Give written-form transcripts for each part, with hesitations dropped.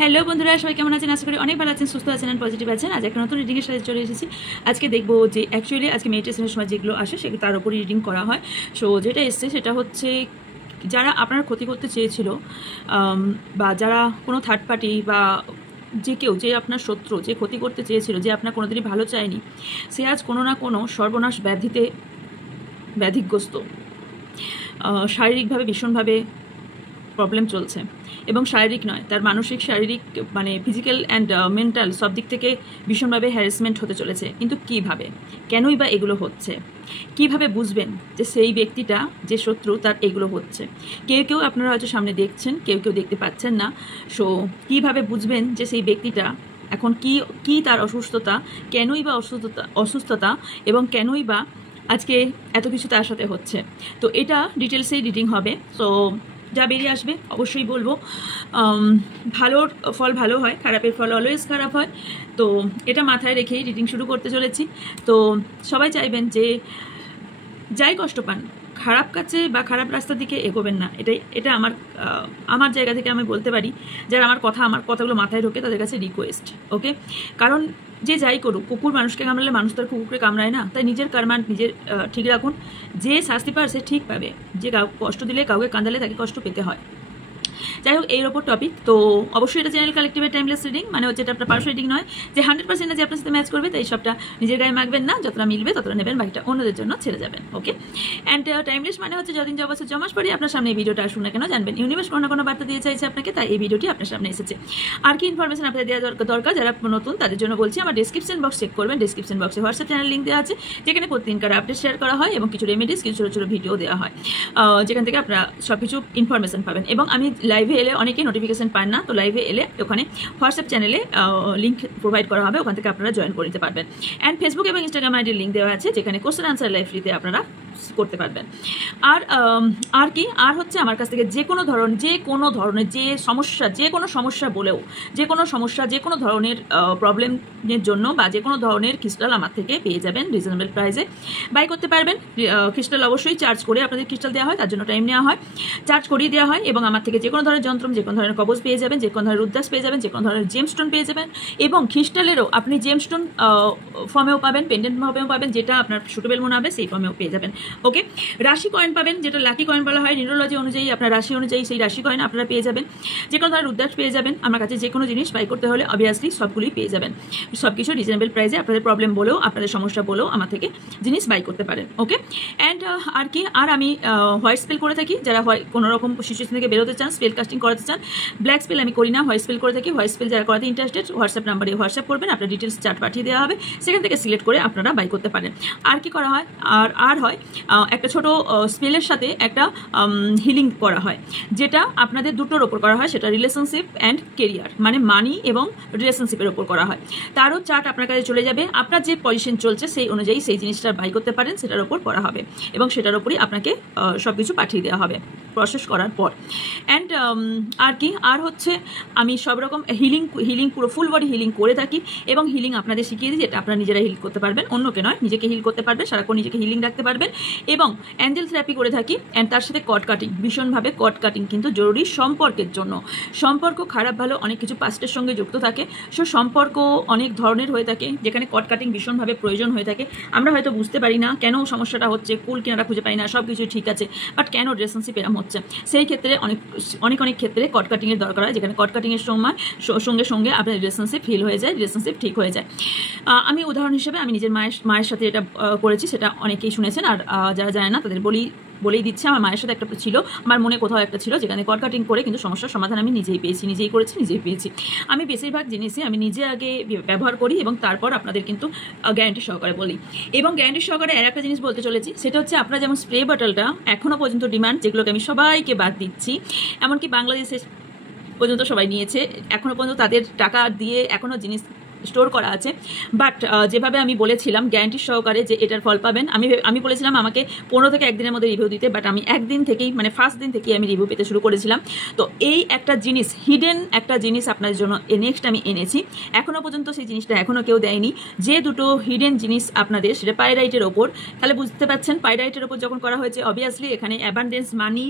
Hello বন্ধুরা, সবাই কেমন আছেন? আশা করি অনেক ভালো আছেন, সুস্থ আছেন আর পজিটিভ আছেন। আজ একটা নতুন রিডিংয়ের সাথে চলে এসেছি। আজকে দেখবো যে অ্যাকচুয়ালি আজকে মেডিটেশনের সময় যেগুলো আসে সেগুলো তার উপরই রিডিং করা হয়। সো যেটা এসছে সেটা হচ্ছে যারা আপনার ক্ষতি করতে চেয়েছিল, বা যারা কোনো থার্ড পার্টি বা যে কেউ, যে আপনার শত্রু, যে ক্ষতি করতে চেয়েছিল, যে আপনার কোনোদিনই ভালো চায়নি, সে আজ কোনো না কোনো সর্বনাশ ব্যাধিগ্রস্ত, শারীরিকভাবে ভীষণভাবে প্রবলেম চলছে। এবং শারীরিক নয়, তার মানসিক, শারীরিক, মানে ফিজিক্যাল অ্যান্ড মেন্টাল সব দিক থেকে ভীষণভাবে হ্যারাসমেন্ট হতে চলেছে। কিন্তু কিভাবে, কেনই বা এগুলো হচ্ছে? কিভাবে বুঝবেন যে সেই ব্যক্তিটা, যে শত্রু, তার এগুলো হচ্ছে? কেউ কেউ আপনারা হয়তো সামনে দেখছেন, কেউ কেউ দেখতে পাচ্ছেন না। সো কিভাবে বুঝবেন যে সেই ব্যক্তিটা এখন কি তার অসুস্থতা, কেনই বা অসুস্থতা এবং কেনই বা আজকে এত কিছু তার সাথে হচ্ছে? তো এটা ডিটেলসেই রিডিং হবে। সো যা বেরিয়ে আসবে অবশ্যই বলবো। ভালোর ফল ভালো হয়, খারাপের ফল অলওয়েজ খারাপ হয়। তো এটা মাথায় রেখেই রিডিং শুরু করতে চলেছি। তো সবাই চাইবেন যে যাই কষ্ট পান, খারাপ কাছে বা খারাপ রাস্তার দিকে এগোবেন না। এটা আমার জায়গা থেকে আমি বলতে পারি, যারা আমার কথাগুলো মাথায় ঢোকে তাদের কাছে রিকোয়েস্ট, ওকে? কারণ যে যাই করুক, কুকুর মানুষকে কামড়ালে মানুষ তার কুকুরকে কামড়ায় না। তাই নিজের কর্মান নিজের ঠিক রাখুন। যে শাস্তি পায় সে ঠিক পাবে। যে কষ্ট দিলে, কাউকে কাঁদালে তাকে কষ্ট পেতে হয়। যাই হোক, এর ওপর টপিক। তো অবশ্যই এটা চ্যানেল কালেক্টিভের টাইমলেস রিডিং, মানে হচ্ছে এটা আপনার পার্সোনাল রিডিং নয় যে 100% যে আপনার সাথে ম্যাচ করবে, তাই সবটা নিজের গায়ে মাখবেন না। যতটা মিলবে ততটা নেবেন, বাকিটা অন্যদের জন্য ছেড়ে যাবেন, ওকে? অ্যান্ড টাইমলেস মানে হচ্ছে যদিন বছর জমাস পরে আপনার সামনে এই ভিডিওটা আসুন না কেন, জানবেন ইউনিভার্স কোনো না কোনো বার্তা দিয়ে চাইছে আপনাকে, তাই এই ভিডিওটি আপনার সামনে এসেছে। আর কি ইনফরমেশন আপনাদের দেওয়া দরকার, যারা নতুন তাদের জন্য বলছি, আমার ডিসক্রিপশন বক্স চেক করবেন। ডিসক্রিপশন বক্সে হোয়াটসঅ্যাপ চ্যানেল লিঙ্ক দেওয়া আছে, যেখানে প্রতিদিনকার আপডেট শেয়ার করা হয় এবং কিছু রেমেডিস, কিছু ছোটো ছোটো ভিডিও দেওয়া হয়, যেখান থেকে আপনারা সব কিছু ইনফরমেশন পাবেন। এবং আমি লাইভে এলে অনেকেই নোটিফিকেশন পান না, তো লাইভে এলে ওখানে হোয়াটসঅ্যাপ চ্যানেলে লিঙ্ক প্রোভাইড করা হবে, ওখান থেকে আপনারা জয়েন করে নিতে পারবেন। অ্যান্ড ফেসবুক এবং ইনস্টাগ্রাম আইডির লিঙ্ক দেওয়া আছে, যেখানে কোশ্চেন আনসার লাইভ ফ্রিতে আপনারা করতে পারবেন। আর কি, আর হচ্ছে আমার কাছ থেকে যে কোনো ধরনের যে কোনো সমস্যা বলেও, যে কোনো ধরনের প্রবলেমের জন্য বা যে কোনো ধরনের ক্রিস্টাল আমার থেকে পেয়ে যাবেন রিজনেবল প্রাইসে, বাই করতে পারবেন। ক্রিস্টাল অবশ্যই চার্জ করে আপনাদের ক্রিস্টাল দেওয়া হয়, তার জন্য টাইম নেওয়া হয়, চার্জ করিয়ে দেওয়া হয়। এবং আমার থেকে যে কোনো ধরনের যন্ত্র, যে কোনো ধরনের কবজ পেয়ে যাবেন, যে কোনো ধরনের রুদ্রাস পেয়ে যাবেন, যে কোনো ধরনের জেমস্টোন পেয়ে যাবেন। এবং ক্রিস্টালেরও আপনি জেমস্টোন ফর্মেও পাবেন, পেন্ডেন্ট ফর্মেও পাবেন, যেটা আপনার সুটেবল মনে হবে সেই ফর্মেও পেয়ে যাবেন, ওকে? রাশি কয়েন পাবেন, যেটা লাকি কয়েন বলা হয়। নিউরোলজি অনুযায়ী আপনার রাশি অনুযায়ী সেই রাশি কয়েন আপনারা পেয়ে যাবেন। যে কোনো ধরনের রুদ্রাক্ষ পেয়ে যাবেন। আমার কাছে যে কোনো জিনিস বাই করতে হলে অবভিয়াসলি সবগুলোই পেয়ে যাবেন। সব কিছু রিজনেবল প্রাইসে, আপনাদের প্রবলেম বলেও, আপনাদের সমস্যা বলেও আমার থেকে জিনিস বাই করতে পারেন, ওকে? অ্যান্ড আর কি, আর আমি হোয়াইট স্পেল করে থাকি। যারা কোনো রকম সিচুয়েশন থেকে বেরোতে চান, স্পেল কাস্টিং করাতে চান, ব্ল্যাক স্পেল আমি করি না, হোয়াইট স্পেল করে থাকি। হোয়াইট স্পেল যারা করাতে ইন্টারেস্টেড, হোয়াটসঅ্যাপ নাম্বারে হোয়াটসঅ্যাপ করবেন, আপনার ডিটেলস চার্ট পাঠিয়ে দেওয়া হবে, সেখান থেকে সিলেক্ট করে আপনারা বাই করতে পারেন। আর কি করা হয়, আর হয় একটা ছোট স্পেলের সাথে একটা হিলিং করা হয়, যেটা আপনাদের দুটোর ওপর করা হয়। সেটা রিলেশনশিপ অ্যান্ড কেরিয়ার, মানে মানি এবং রিলেশনশিপের ওপর করা হয়। তারও চার্ট আপনার কাছে চলে যাবে, আপনার যে পজিশন চলছে সেই অনুযায়ী সেই জিনিসটা বাই করতে পারেন, সেটার ওপর করা হবে এবং সেটার ওপরই আপনাকে সব কিছু পাঠিয়ে দেওয়া হবে প্রসেস করার পর। অ্যান্ড আর কি, আর হচ্ছে আমি সব রকম হিলিং পুরো ফুল বডি হিলিং করে থাকি এবং হিলিং আপনাদের শিখিয়ে দিই, যেটা আপনারা নিজেরা হিল করতে পারবেন, অন্যকে নয়, নিজেকে হিল করতে পারবেন, সারাক্ষণ নিজেকে হিলিং রাখতে পারবেন। এবং অ্যাঞ্জেল থেরাপি করে থাকি, অ্যান্ড তার সাথে কট কাটিং, ভীষণভাবে কট কাটিং কিন্তু জরুরি সম্পর্কের জন্য। সম্পর্ক খারাপ ভালো অনেক কিছু পাস্টের সঙ্গে যুক্ত থাকে, সো সম্পর্ক অনেক ধরনের হয়ে থাকে, যেখানে কট কাটিং ভীষণভাবে প্রয়োজন হয়ে থাকে। আমরা হয়তো বুঝতে পারি না কেন সমস্যাটা হচ্ছে, কুল কিনারা খুঁজে পাই না, সব কিছু ঠিক আছে, বাট কেন রিলেশনশিপ এরম হচ্ছে? সেই ক্ষেত্রে অনেক ক্ষেত্রে কট কাটিংয়ের দরকার হয়, যেখানে কট কাটিংয়ের সঙ্গে সঙ্গে আপনার রিলেশনশিপ হিল হয়ে যায়, রিলেশনশিপ ঠিক হয়ে যায়। আমি উদাহরণ হিসেবে আমি নিজের মায়ের সাথে এটা করেছি, সেটা অনেকেই শুনেছেন। আর যারা জানে না তাদের বলেই দিচ্ছে, আমার মায়ের সাথে একটা ছিল, আমার মনে কোথাও একটা ছিল, যেখানে কট কাটিং করে কিন্তু সমস্যার সমাধান আমি নিজেই পেয়েছি, নিজেই করেছি, নিজেই পেয়েছি। আমি বেশিরভাগ জিনিসই আমি নিজে আগে ব্যবহার করি এবং তারপর আপনাদের কিন্তু গ্যারান্টি সহকারে বলি। এবং গ্যারান্টি সহকারে আর একটা জিনিস বলতে চলেছি, সেটা হচ্ছে আপনারা যেমন স্প্রে বটলটা এখনও পর্যন্ত ডিমান্ড, যেগুলোকে আমি সবাইকে বাদ দিচ্ছি, এমনকি বাংলাদেশে পর্যন্ত সবাই নিয়েছে, এখনও পর্যন্ত তাদের টাকা দিয়ে এখনও জিনিস স্টোর করা আছে। বাট যেভাবে আমি বলেছিলাম গ্যারান্টি সহকারে যে এটার ফল পাবেন, আমি বলেছিলাম আমাকে 15 থেকে 1 দিনের মধ্যে রিভিউ দিতে, বাট আমি একদিন থেকেই মানে ফার্স্ট দিন থেকেই আমি রিভিউ পেতে শুরু করেছিলাম। তো এই একটা জিনিস, হিডেন একটা জিনিস আপনাদের জন্য নেক্সট আমি এনেছি। এখনও পর্যন্ত সেই জিনিসটা এখনও কেউ দেয়নি। যে দুটো হিডেন জিনিস আপনাদের, সেটা পাইরাইটের ওপর, তাহলে বুঝতে পারছেন পাইরাইটের ওপর যখন করা হয়েছে অবভিয়াসলি এখানে অ্যাবান্ডেন্স মানি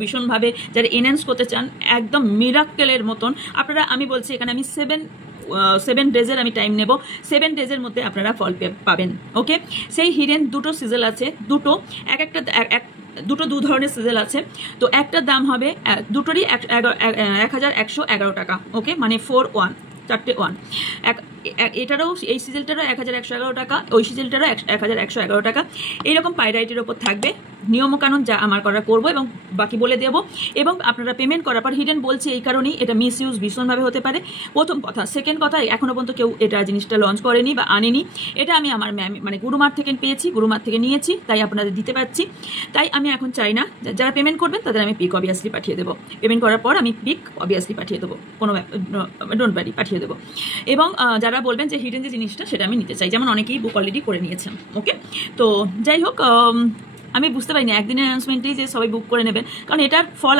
ভীষণভাবে যারা এনহ্যান্স করতে চান একদম মিরাক্কেলের মতন আপনারা, আমি বলছি এখানে আমি 7 ডেজের আমি টাইম নেব, 7 ডেজের মধ্যে আপনারা ফল পাবেন। ওকে, সেই হিডেন দুটো সিজল আছে, দুটো দু ধরনের সিজল আছে। তো একটার দাম হবে দুটোরই 1111 টাকা। ওকে, মানে 4 চারটে 1 এটারও, এই সিজেলটারও 1111 টাকা, ওই সিজেলটারও 1111 টাকা। এইরকম পাইরাইটের ওপর থাকবে নিয়মকানুন, যা আমার করা করবো এবং বাকি বলে দেব। এবং আপনারা পেমেন্ট করার পর, হিডেন বলছি এই কারণেই এটা মিস ইউজ ভীষণভাবে হতে পারে, প্রথম কথা। সেকেন্ড কথা, এখনও পর্যন্ত কেউ এটা জিনিসটা লঞ্চ করেনি বা আনেনি। এটা আমি আমার মানে গুরুমার থেকে পেয়েছি, গুরুমার থেকে নিয়েছি, তাই আপনাদের দিতে পারছি। তাই আমি এখন চাই না, যারা পেমেন্ট করবেন তাদের আমি পিক অবভিয়াসলি পাঠিয়ে দেবো। পেমেন্ট করার পর আমি পিক অবভিয়াসলি পাঠিয়ে দেবো, কোনো ডোন্ট ওয়ারি, পাঠিয়ে দেবো। এবং যারা বলবেন যে হিডেন যে জিনিসটা সেটা আমি নিতে চাই, যেমন অনেকেই বুক অলরেডি করে নিয়েছেন। ওকে, তো যাই হোক, আমি বুঝতে পারিনি একদিনের অ্যানাউন্সমেন্টেই যে সবাই বুক করে নেবেন, কারণ এটার ফল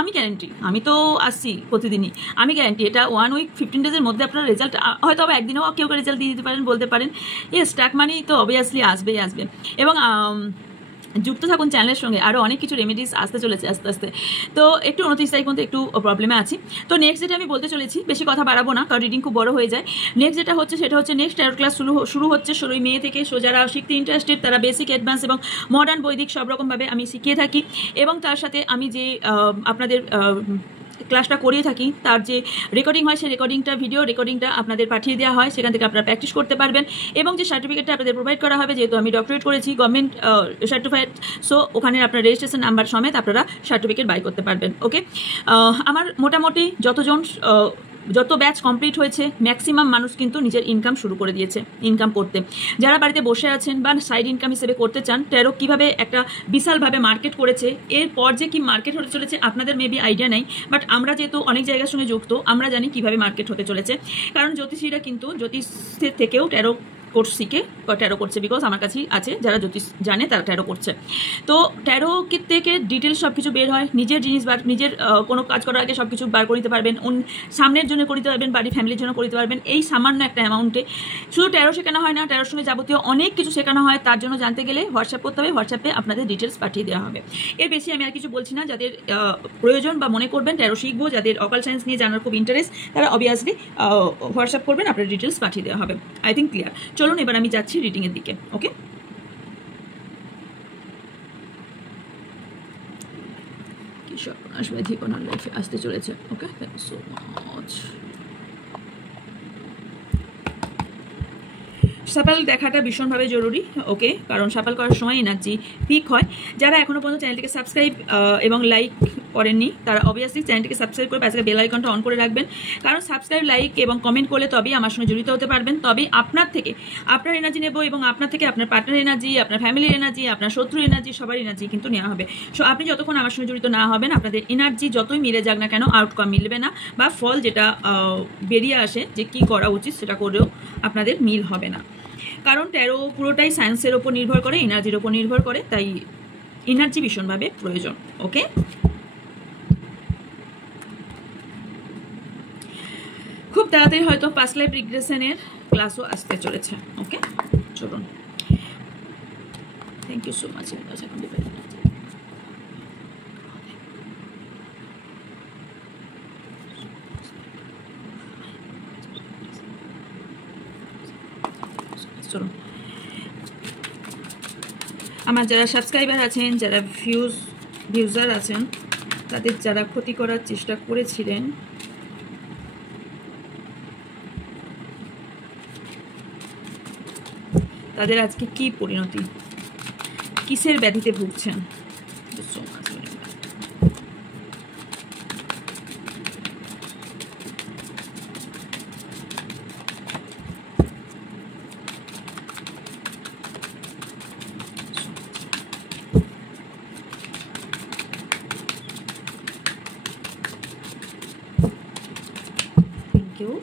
আমি গ্যারেন্টি, আমি তো আসছি প্রতিদিনই, আমি গ্যারেন্টি এটা 1 উইক 15 ডেজের মধ্যে আপনার রেজাল্ট, হয়তো আবার একদিনেও কেউ রেজাল্ট দিয়ে দিতে পারেন, বলতে পারেন। স্টাক মানি তো অবভিয়াসলি আসবে। এবং যুক্ত থাকুন চ্যানেলের সঙ্গে, আরও অনেক কিছু রেমেডিস আসতে চলেছে আস্তে আস্তে। তো একটু 29 তারিখ পর্যন্ত একটু প্রবলেমে আছি। তো নেক্সট যেটা আমি বলতে চলেছি, বেশি কথা বাড়াবো না কারণ রিডিং খুব বড় হয়ে যায়। নেক্সট যেটা হচ্ছে সেটা হচ্ছে নেক্সট ট্যারো ক্লাস শুরু হচ্ছে 16 মে থেকে। সো যারা শিখতে ইন্টারেস্টেড তারা বেসিক, অ্যাডভান্স এবং মডার্ন বৈদিক সব রকমভাবে আমি শিখিয়ে থাকি। এবং তার সাথে আমি যে আপনাদের ক্লাসটা করিয়ে থাকি, তার যে রেকর্ডিং হয় সেই ভিডিও রেকর্ডিংটা আপনাদের পাঠিয়ে দেওয়া হয়, সেখান থেকে আপনারা প্র্যাকটিস করতে পারবেন। এবং যে সার্টিফিকেটটা আপনাদের প্রোভাইড করা হবে, যেহেতু আমি ডক্টরেট করেছি, গভর্নমেন্ট সার্টিফাইড, সো ওখানে আপনার রেজিস্ট্রেশন নাম্বার সমেত আপনারা সার্টিফিকেট বাই করতে পারবেন। ওকে, আমার মোটামুটি যত ব্যাচ কমপ্লিট হয়েছে ম্যাক্সিমাম মানুষ কিন্তু নিজের ইনকাম শুরু করে দিয়েছে, ইনকাম করতে। যারা বাড়িতে বসে আছেন বা সাইড ইনকাম হিসেবে করতে চান, ট্যারো কীভাবে একটা বিশালভাবে মার্কেট করেছে, এরপর যে কি মার্কেট হতে চলেছে আপনাদের মেবি আইডিয়া নেই, বাট আমরা যেহেতু অনেক জায়গার সঙ্গে যুক্ত, আমরা জানি কিভাবে মার্কেট হতে চলেছে। কারণ জ্যোতিষীরা কিন্তু জ্যোতিষের থেকেও ট্যারো কোর্স শিখে ট্যারো করছে, বিকজ আমার কাছেই আছে যারা জ্যোতিষ জানে তারা ট্যারো করছে। তো ট্যারো থেকে ডিটেলস সব কিছু বের হয়, নিজের জিনিস বা নিজের কোনো কাজ করার আগে সব কিছু বার করে নিতে পারবেন, সামনের জন্য করে দিতে পারবেন, বাড়ির ফ্যামিলির জন্য করে দিতে পারবেন। এই সামান্য একটা অ্যামাউন্টে শুধু ট্যারো শেখানো হয় না, ট্যারোর সঙ্গে যাবতীয় অনেক কিছু শেখানো হয়। তার জন্য জানতে গেলে হোয়াটসঅ্যাপ করতে হবে, হোয়াটসঅ্যাপে আপনাদের ডিটেলস পাঠিয়ে দেওয়া হবে। এর বেশি আমি আর কিছু বলছি না। যাদের প্রয়োজন বা মনে করবেন ট্যারো শিখবো, যাদের অকাল সায়েন্স নিয়ে জানার খুব ইন্টারেস্ট, তারা অবভিয়াসলি হোয়াটসঅ্যাপ করবেন, আপনার ডিটেলস পাঠিয়ে দেওয়া হবে। I think clear. চলুন এবার আমি যাচ্ছি রিডিংয়ের দিকে। ওকে, কি সর্বনাশ ব্যাধি ওনার লাইফে আসতে চলেছে। ওকে, thank you so much. Supple দেখাটা ভীষণভাবে জরুরি। ওকে, কারণ সাপাল করার সময় এনার্জি পিক হয়। যারা এখনও পর্যন্ত চ্যানেলটিকে সাবস্ক্রাইব এবং লাইক করেননি তারা অবভিয়াসলি চ্যানেলটিকে সাবস্ক্রাইব করে পাশে বেল আইকনটা অন করে রাখবেন। কারণ সাবস্ক্রাইব, লাইক এবং কমেন্ট করলে তবেই আমার সঙ্গে জড়িত হতে পারবেন, তবেই আপনার থেকে আপনার এনার্জি নেব এবং আপনার থেকে আপনার পার্টনার এনার্জি, আপনার ফ্যামিলির এনার্জি, আপনার শত্রু এনার্জি, সবার এনার্জি কিন্তু নেওয়া হবে। সো আপনি যতক্ষণ আমার সঙ্গে জড়িত না হবেন, আপনাদের এনার্জি যতই মিলে যাক না কেন, আউটকাম মিলবে না, বা ফল যেটা বেরিয়ে আসে যে কি করা উচিত সেটা করেও আপনাদের মিল হবে না। কারণ ট্যারো পুরোটাই সায়েন্সের ওপর নির্ভর করে, এনার্জির ওপর নির্ভর করে, তাই এনার্জি ভীষণভাবে প্রয়োজন। ওকে, খুব তাড়াতাড়ি হয়তো পাস্ট লাইফ রিগ্রেশনের ক্লাসও আসতে চলেছে। ওকে, চলুন। Thank you so much. চলুন, আমার যারা সাবস্ক্রাইবার আছেন, যারা ভিউজার আছেন, তাদের যারা ক্ষতি করার চেষ্টা করেছিলেন, তাদের আজকে কি পরিণতি, কিসের ব্যাধিতে ভুগছেন।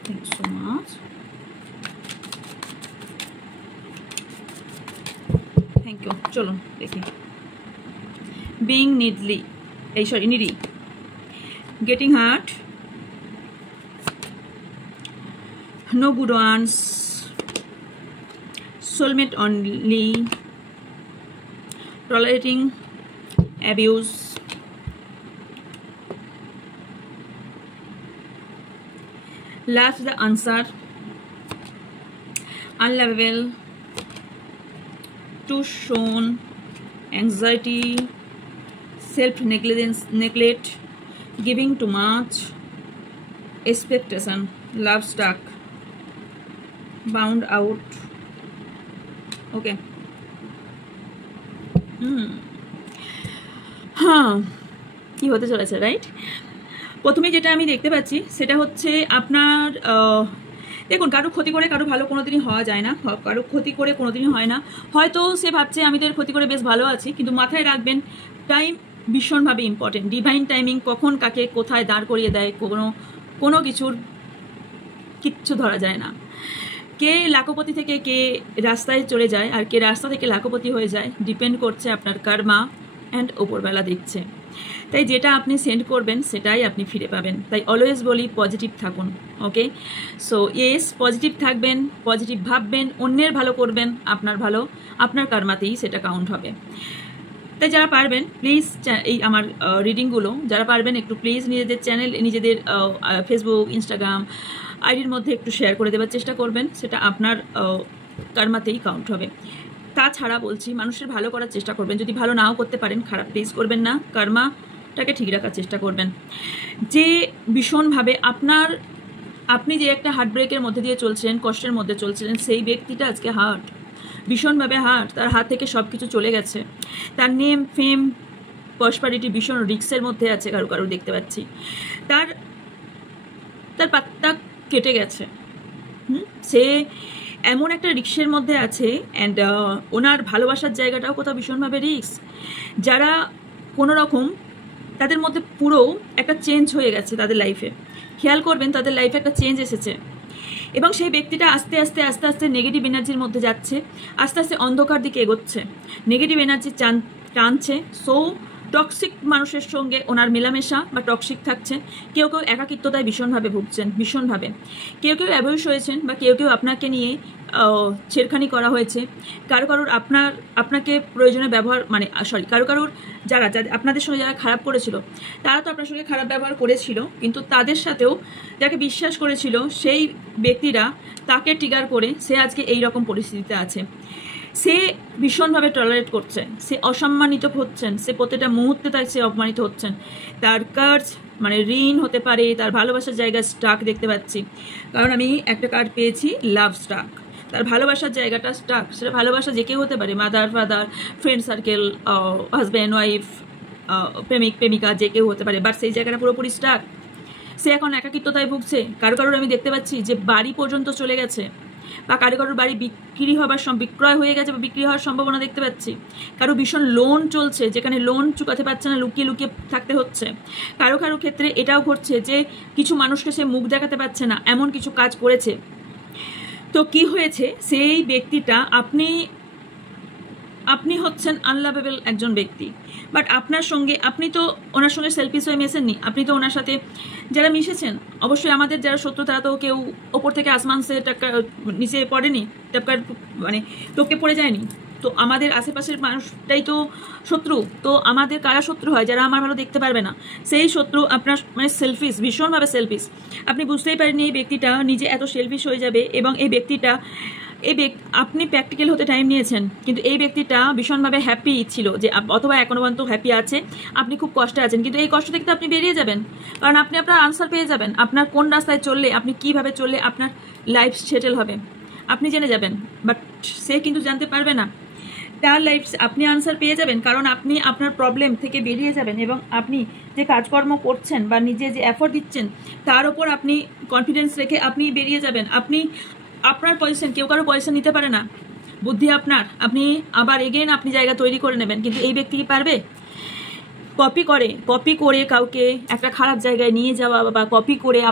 Thank you so much. Thank you. চলুন দেখি। Being needy, needy, getting hurt, no good ones, soulmate only, tolerating abuse, love's the answer, unlovable, too shown, anxiety, self-neglect, giving too much, expectation, love stuck, bound out. Okay. হ্যাঁ, কি হতে চলেছে, right? প্রথমে যেটা আমি দেখতে পাচ্ছি সেটা হচ্ছে আপনার দেখুন, কারো ক্ষতি করে কারো ভালো কোনোদিনই হওয়া যায় না, কারো ক্ষতি করে কোনোদিনই হয় না। হয়তো সে ভাবছে আমি তো এর ক্ষতি করে বেশ ভালো আছি, কিন্তু মাথায় রাখবেন টাইম ভীষণভাবে ইম্পর্টেন্ট। ডিভাইন টাইমিং কখন কাকে কোথায় দাঁড় করিয়ে দেয় কোনো কিচ্ছু ধরা যায় না। কে লাখপতি থেকে কে রাস্তায় চলে যায় আর কে রাস্তা থেকে লাখপতি হয়ে যায় ডিপেন্ড করছে আপনার কর্মা অ্যান্ড ওপরবেলা দেখছে। তাই যেটা আপনি সেন্ড করবেন সেটাই আপনি ফিরে পাবেন। তাই অলওয়েজ বলি পজিটিভ থাকুন। ওকে, সো ইয়েস, পজিটিভ থাকবেন, পজিটিভ ভাববেন, অন্যের ভালো করবেন, আপনার ভালো আপনার কর্মাতেই সেটা কাউন্ট হবে। তাই যারা পারবেন প্লিজ এই আমার রিডিংগুলো যারা পারবেন একটু প্লিজ নিজেদের চ্যানেল, নিজেদের ফেসবুক, ইনস্টাগ্রাম আইডির মধ্যে একটু শেয়ার করে দেওয়ার চেষ্টা করবেন, সেটা আপনার কর্মাতেই কাউন্ট হবে। তাছাড়া বলছি মানুষের ভালো করার চেষ্টা করবেন, যদি ভালো নাও করতে পারেন খারাপ প্লিজ করবেন না, কর্মাটাকে ঠিক রাখার চেষ্টা করবেন। যে ভীষণভাবে আপনি যে একটা হার্ট ব্রেকের মধ্যে দিয়ে চলছেন, কষ্টের মধ্যে চলছিলেন, সেই ব্যক্তিটা আজকে ভীষণভাবে তার হাত থেকে সব কিছু চলে গেছে। তার নেম, ফেম, প্রসপারিটি ভীষণ রিস্কের মধ্যে আছে, কারো দেখতে পাচ্ছি। তার পাত্তা কেটে গেছে। সে এমন একটা রিস্কের মধ্যে আছে, অ্যান্ড ওনার ভালোবাসার জায়গাটাও কোথাও ভীষণভাবে রিস্ক। যারা কোনো রকম তাদের মধ্যে পুরো একটা চেঞ্জ হয়ে গেছে তাদের লাইফে, খেয়াল করবেন তাদের লাইফে একটা চেঞ্জ এসেছে, এবং সেই ব্যক্তিটা আস্তে আস্তে নেগেটিভ এনার্জির মধ্যে যাচ্ছে, আস্তে আস্তে অন্ধকার দিকে এগোচ্ছে, নেগেটিভ এনার্জি টানছে। সো টক্সিক মানুষের সঙ্গে ওনার মেলামেশা বা টক্সিক থাকছে। কেউ একাকিত্বতায় ভীষণভাবে ভুগছেন, ভীষণভাবে। কেউ অ্যাবুজ হয়েছেন, বা কেউ আপনাকে নিয়ে ছেড়খানি করা হয়েছে। কারোর আপনাকে প্রয়োজনে ব্যবহার কারোর যারা আপনাদের সঙ্গে যারা খারাপ করেছিল তারা তো আপনার সঙ্গে খারাপ ব্যবহার করেছিল, কিন্তু তাদের সাথেও যাকে বিশ্বাস করেছিল সেই ব্যক্তিরা তাকে ট্রিগার করে সে আজকে এই রকম পরিস্থিতিতে আছে। সে ভীষণভাবে টলারেট করছে, সে অসম্মানিত হচ্ছেন, সে প্রতিটা মুহূর্তে সে অপমানিত হচ্ছেন। তার কার্ড ঋণ হতে পারে, তার ভালোবাসার জায়গায় স্টাক দেখতে পাচ্ছি, কারণ আমি একটা কার্ড পেয়েছি লাভ স্টাক। তার ভালোবাসার জায়গাটা স্টাক, সেটা ভালোবাসা যে কেউ হতে পারে, mother, father, friend circle, husband, wife, প্রেমিক, প্রেমিকা, যে কেউ হতে পারে, বাট সেই জায়গাটা পুরোপুরি স্টাক। সে এখন একাকিত্বতায় ভুগছে। কারোর আমি দেখতে পাচ্ছি যে বাড়ি পর্যন্ত চলে গেছে, বা কারোর বাড়ি বিক্রয় হয়ে গেছে বা বিক্রি হওয়ার সম্ভাবনা দেখতে পাচ্ছি। কারো ভীষণ লোন চলছে, যেখানে লোন চুকাতে পারছে না, লুকিয়ে থাকতে হচ্ছে। কারো ক্ষেত্রে এটাও ঘটছে যে কিছু মানুষকে সে মুখ দেখাতে পারছে না, এমন কিছু কাজ করেছে। তো কি হয়েছে, সেই ব্যক্তিটা আপনি হচ্ছেন আনলাভেবল একজন ব্যক্তি, বাট আপনি তো ওনার সঙ্গে সেলফিশ হয়ে মেশেননি। আপনি তো ওনার সাথে যারা মিশেছেন, অবশ্যই আমাদের যারা শত্রু তারা তো কেউ ওপর থেকে আসমান সে নিচে পড়েনি, টপকে পড়ে যায়নি। তো আমাদের আশেপাশের মানুষটাই তো শত্রু। তো আমাদের কারা শত্রু হয়? যারা আমার ভালো দেখতে পারবে না, সেই শত্রু আপনার সেলফিশ, ভীষণভাবে সেলফিশ। আপনি বুঝতেই পারেননি এই ব্যক্তিটা নিজে এত সেলফিশ হয়ে যাবে, এবং আপনি প্র্যাকটিক্যাল হতে টাইম নিয়েছেন, কিন্তু এই ব্যক্তিটা ভীষণভাবে হ্যাপি ছিল, যে অথবা এখনো পর্যন্ত হ্যাপি আছে, আপনি খুব কষ্টে আছেন, কিন্তু এই কষ্ট থেকে তো আপনি বেরিয়ে যাবেন, কারণ আপনি আপনার আনসার পেয়ে যাবেন। আপনার কোন রাস্তায় চললে, আপনি কিভাবে চললে আপনার লাইফ সেটেল হবে আপনি জেনে যাবেন, বাট সে কিন্তু জানতে পারবে না। তার লাইফ আপনি আনসার পেয়ে যাবেন, কারণ আপনি আপনার প্রবলেম থেকে বেরিয়ে যাবেন, এবং আপনি যে কাজকর্ম করছেন বা নিজে যে এফোর্ট দিচ্ছেন তার ওপর আপনি কনফিডেন্স রেখে আপনি বেরিয়ে যাবেন। আপনার পজিশন কেউ কারো পজিশন নিতে পারে না, বুদ্ধি আপনি আবার এগেন আপনি জায়গা তৈরি করে নেবেন, কিন্তু এই ব্যক্তি কি পারবে? কপি করে কাউকে একটা খারাপ জায়গায় নিয়ে যাওয়া, বা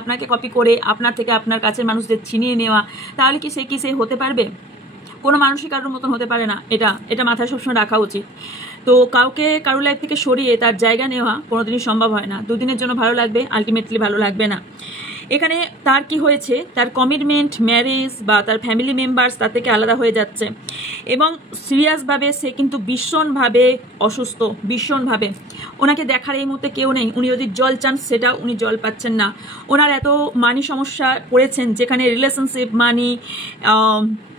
আপনাকে কপি করে আপনার থেকে আপনার কাছের মানুষদের ছিনিয়ে নেওয়া, তাহলে কি সে হতে পারবে? কোনো মানুষই কারোর মতন হতে পারে না, এটা এটা মাথায় সবসময় রাখা উচিত। তো কাউকে কারোর লাইফ থেকে সরিয়ে তার জায়গা নেওয়া কোনোদিনই সম্ভব হয় না। দুদিনের জন্য ভালো লাগবে, আলটিমেটলি ভালো লাগবে না। এখানে তার কি হয়েছে, তার কমিটমেন্ট, ম্যারেজ বা তার ফ্যামিলি মেম্বার্স তার থেকে আলাদা হয়ে যাচ্ছে এবং সিরিয়াসভাবে সে কিন্তু ভীষণভাবে অসুস্থ, ভীষণভাবে। ওনাকে দেখার এই মুহূর্তে কেউ নেই। উনি যদি জল চান সেটা উনি জল পাচ্ছেন না। ওনার এত মানি সমস্যা পড়েছেন, যেখানে রিলেশনশিপ, মানি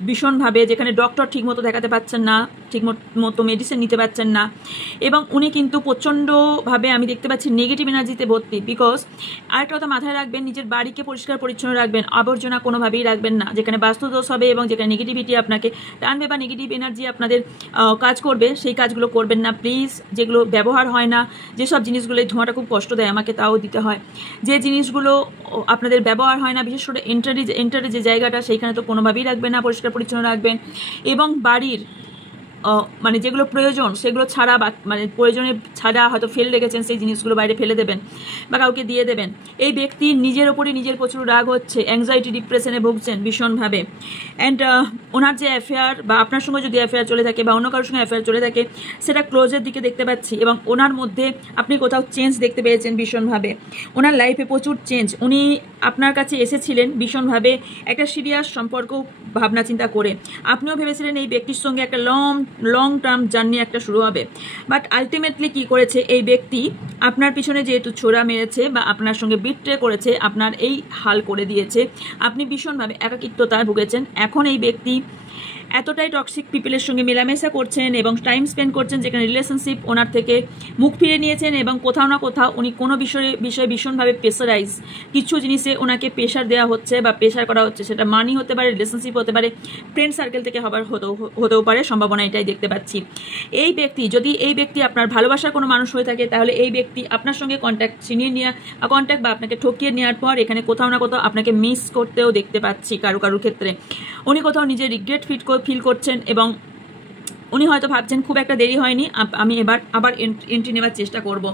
ভীষণভাবে, যেখানে ডক্টর ঠিকমতো দেখাতে পাচ্ছেন না, ঠিকমতো মেডিসিন নিতে পারছেন না, এবং উনি কিন্তু প্রচণ্ডভাবে আমি দেখতে পাচ্ছি নেগেটিভ এনার্জিতে ভর্তি। বিকজ আরেকটা কথা মাথায় রাখবেন, নিজের বাড়িকে পরিষ্কার পরিচ্ছন্ন রাখবেন, আবর্জনা কোনোভাবেই রাখবেন না। যেখানে বাস্তুদোষ হবে এবং যেখানে নেগেটিভিটি আপনাকে টানবে বা নেগেটিভ এনার্জি আপনাদের কাজ করবে, সেই কাজগুলো করবেন না প্লিজ। যেগুলো ব্যবহার হয় না, যেসব জিনিসগুলো, এই ধোঁয়াটা খুব কষ্ট দেয় আমাকে, তাও দিতে হয়। যে জিনিসগুলো আপনাদের ব্যবহার হয় না, বিশেষ করে এন্টারে যে জায়গাটা, সেইখানে তো কোনোভাবেই রাখবেন না, পরিষ্কার পরিচ্ছন্ন রাখবেন। এবং বাড়ির মানে যেগুলো প্রয়োজন সেগুলো ছাড়া, বা মানে প্রয়োজনে ছাড়া হয়তো ফেলে রেখেছেন, সেই জিনিসগুলো বাইরে ফেলে দেবেন বা কাউকে দিয়ে দেবেন। এই ব্যক্তি নিজের ওপরই নিজের প্রচুর রাগ হচ্ছে, অ্যাংজাইটি, ডিপ্রেশনে ভুগছেন ভীষণভাবে। অ্যান্ড ওনার যে অ্যাফেয়ার বা আপনার সঙ্গে যদি অ্যাফেয়ার চলে থাকে বা অন্য কারোর সঙ্গে অ্যাফেয়ার চলে থাকে, সেটা ক্লোজের দিকে দেখতে পাচ্ছি। এবং ওনার মধ্যে আপনি কোথাও চেঞ্জ দেখতে পেয়েছেন ভীষণভাবে। ওনার লাইফে প্রচুর চেঞ্জ। উনি আপনার কাছে এসেছিলেন ভীষণভাবে একটা সিরিয়াস সম্পর্ক ভাবনা চিন্তা করে। আপনিও ভেবেছিলেন এই ব্যক্তির সঙ্গে একটা লং টার্ম জার্নি একটা শুরু হবে। বাট আলটিমেটলি কি করেছে এই ব্যক্তি, আপনার পিছনে যেহেতু ছোড়া মেরেছে বা আপনার সঙ্গে বিট্রে করেছে, আপনার এই হাল করে দিয়েছে, আপনি ভীষণভাবে একাকিত্বতায় ভুগেছেন। এখন এই ব্যক্তি এতটাই টক্সিক পিপলের সঙ্গে মেলামেশা করছেন এবং টাইম স্পেন্ড করছেন, যেখানে রিলেশনশিপ ওনার থেকে মুখ ফিরে নিয়েছেন। এবং কোথাও না কোথাও উনি কোনো বিষয়ে ভীষণভাবে প্রেসারাইজ, কিছু জিনিসে ওনাকে প্রেশার দেওয়া হচ্ছে বা প্রেশার করা হচ্ছে। সেটা মানি হতে পারে, রিলেশনশিপ হতে পারে, ফ্রেন্ড সার্কেল থেকে হতেও পারে, সম্ভাবনা এটাই দেখতে পাচ্ছি। এই ব্যক্তি, যদি এই ব্যক্তি আপনার ভালোবাসার কোনো মানুষ হয়ে থাকে, তাহলে এই ব্যক্তি আপনার সঙ্গে কন্ট্যাক্ট ছিনিয়ে নেওয়া বা আপনাকে ঠকিয়ে নেওয়ার পর এখানে কোথাও না কোথাও আপনাকে মিস করতেও দেখতে পাচ্ছি কারোর ক্ষেত্রে। উনি কোথাও নিজের রিগ্রেট ফিল করছেন এবং উনি হয়তো ভাবছেন খুব একটা দেরি হয়নি, আমি আবার এন্ট্রি নেওয়ার চেষ্টা করব।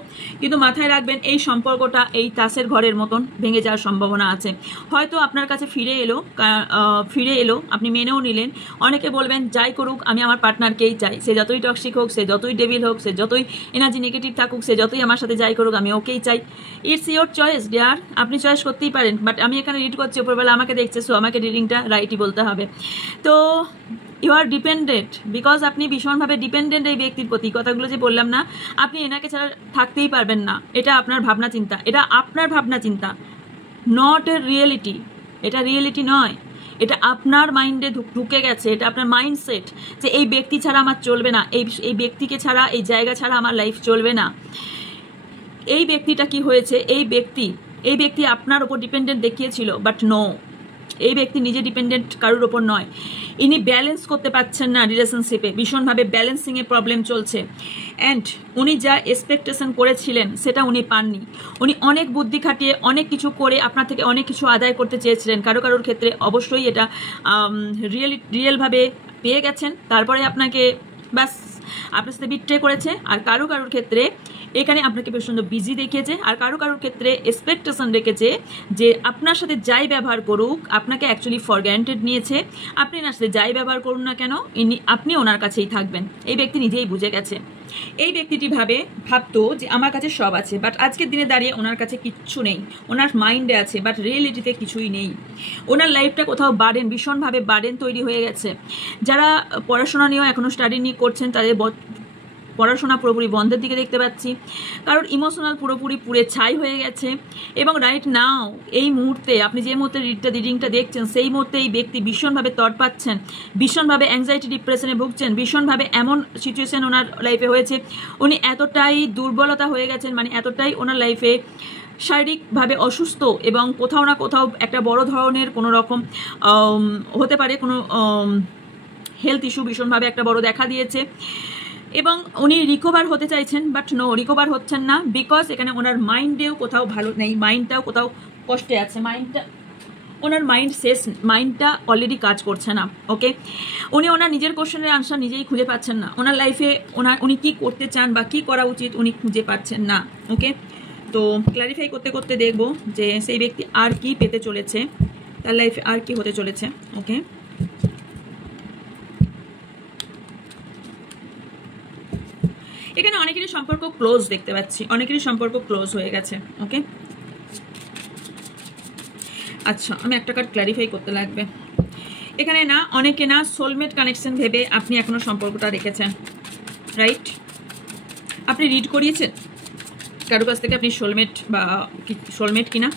কিন্তু মাথায় রাখবেন, এই সম্পর্কটা এই তাসের ঘরের মতন ভেঙে যাওয়ার সম্ভাবনা আছে। হয়তো আপনার কাছে ফিরে এলো, আপনি মেনেও নিলেন। অনেকে বলবেন যাই করুক, আমি আমার পার্টনারকেই চাই, সে যতই টক্সিক হোক, সে যতই ডেভিল হোক, সে যতই এনার্জি নেগেটিভ থাকুক, সে যতই আমার সাথে যাই করুক, আমি ওকেই চাই। ইটস ইয়োর চয়েস ডিয়ার, আপনি চয়েস করতেই পারেন। বাট আমি এখানে রিড করছি, উপরবেলা আমাকে দেখছে, সো আমাকে রিডিংটা রাইটই বলতে হবে। তো ইউ আর ডিপেন্ডেন্ট, বিকজ আপনি ভীষণভাবে ডিপেন্ডেন্ট এই ব্যক্তির প্রতি। কথাগুলো যে বললাম না, আপনি এনাকে ছাড়া থাকতেই পারবেন না। এটা আপনার ভাবনা চিন্তা, এটা আপনার ভাবনা চিন্তা, নট এ রিয়েলিটি। এটা রিয়েলিটি নয়, এটা আপনার মাইন্ডে ঢুকে গেছে। এটা আপনার মাইন্ডসেট যে এই ব্যক্তি ছাড়া আমার চলবে না, এই ব্যক্তিকে ছাড়া, এই জায়গা ছাড়া আমার লাইফ চলবে না। এই ব্যক্তিটা কি হয়েছে, এই ব্যক্তি আপনার ওপর ডিপেন্ডেন্ট দেখিয়েছিল, বাট নো, এই ব্যক্তি নিজে ডিপেন্ডেন্ট কারোর ওপর নয়। ইনি ব্যালেন্স করতে পারছেন না রিলেশনশিপে, ভীষণভাবে ব্যালেন্সিংয়ে প্রবলেম চলছে। অ্যান্ড উনি যা এক্সপেকটেশন করেছিলেন সেটা উনি পাননি। উনি অনেক বুদ্ধি খাটিয়ে, অনেক কিছু করে আপনার থেকে অনেক কিছু আদায় করতে চেয়েছিলেন। কারোর ক্ষেত্রে অবশ্যই এটা রিয়েলভাবে পেয়ে গেছেন, তারপরে আপনাকে ব্যাস আপনার সাথে বিট্রে করেছে। আর কারোর ক্ষেত্রে এখানে আপনাকে ভীষণ বিজি দেখিয়েছে, আর কারোর ক্ষেত্রে এক্সপেকটেশন রেখেছে যে আপনার সাথে যাই ব্যবহার করুক, আপনাকে অ্যাকচুয়ালি ফর গ্রান্টেড নিয়েছে। আপনি ওনার সাথে যাই ব্যবহার করুন না কেন, আপনি ওনার কাছেই থাকবেন। এই ব্যক্তি নিজেই বুঝে গেছে। এই ব্যক্তিটি ভাবতো যে আমার কাছে সব আছে, বাট আজকের দিনে দাঁড়িয়ে ওনার কাছে কিচ্ছু নেই। ওনার মাইন্ডে আছে, বাট রিয়েলিটিতে কিছুই নেই। ওনার লাইফটা কোথাও ভীষণভাবে বার্ডেন তৈরি হয়ে গেছে। যারা পড়াশোনা নিয়েও এখনো স্টাডি নিয়ে করছেন, তাদের পড়াশোনা পুরোপুরি বন্ধের দিকে দেখতে পাচ্ছি। কারোর ইমোশনাল পুরোপুরি পুড়ে ছাই হয়ে গেছে। এবং রাইট নাও, এই মুহূর্তে আপনি যে মুহূর্তে রিডিংটা দেখছেন, সেই মুহূর্তে এই ব্যক্তি ভীষণভাবে তড়পাচ্ছেন, ভীষণভাবে অ্যাংজাইটি, ডিপ্রেশনে ভুগছেন, ভীষণভাবে এমন সিচুয়েশন ওনার লাইফে হয়েছে, উনি এতটাই দুর্বলতা হয়ে গেছেন, মানে এতটাই ওনার লাইফে শারীরিকভাবে অসুস্থ, এবং কোথাও না কোথাও একটা বড় ধরনের কোনো রকম হতে পারে কোনো হেলথ ইস্যু ভীষণভাবে একটা বড় দেখা দিয়েছে। এবং উনি রিকভার হতে চাইছেন, বাট নো, রিকভার হচ্ছেন না। বিকজ এখানে ওনার মাইন্ডেও কোথাও ভালো নেই, মাইন্ডটাও কোথাও কষ্টে আছে। ওনার মাইন্ডটা অলরেডি কাজ করছে না। ওকে, উনি ওনার নিজের কোশ্চেনের আনসার নিজেই খুঁজে পাচ্ছেন না। ওনার লাইফে উনি কি করতে চান বা কি করা উচিত উনি খুঁজে পাচ্ছেন না। ওকে, তো ক্লারিফাই করতে দেখবো যে সেই ব্যক্তি আর কি পেতে চলেছে, তার লাইফে আর কি হতে চলেছে। ওকে, অনেকেরই সম্পর্ক ক্লোজ দেখতে পাচ্ছি, অনেকেরই সম্পর্ক ক্লোজ হয়ে গেছে। ওকে, আচ্ছা আমি একটা কার্ড ক্ল্যারিফাই করতে লাগবে। এখানে না অনেকে না সোলমেট কানেকশন ভেবে আপনি এখনো সম্পর্কটা রেখেছেন, রাইট? আপনি রিড করিয়েছেন কারো কাছ থেকে আপনি সোলমেট বা সোলমেট কিনা,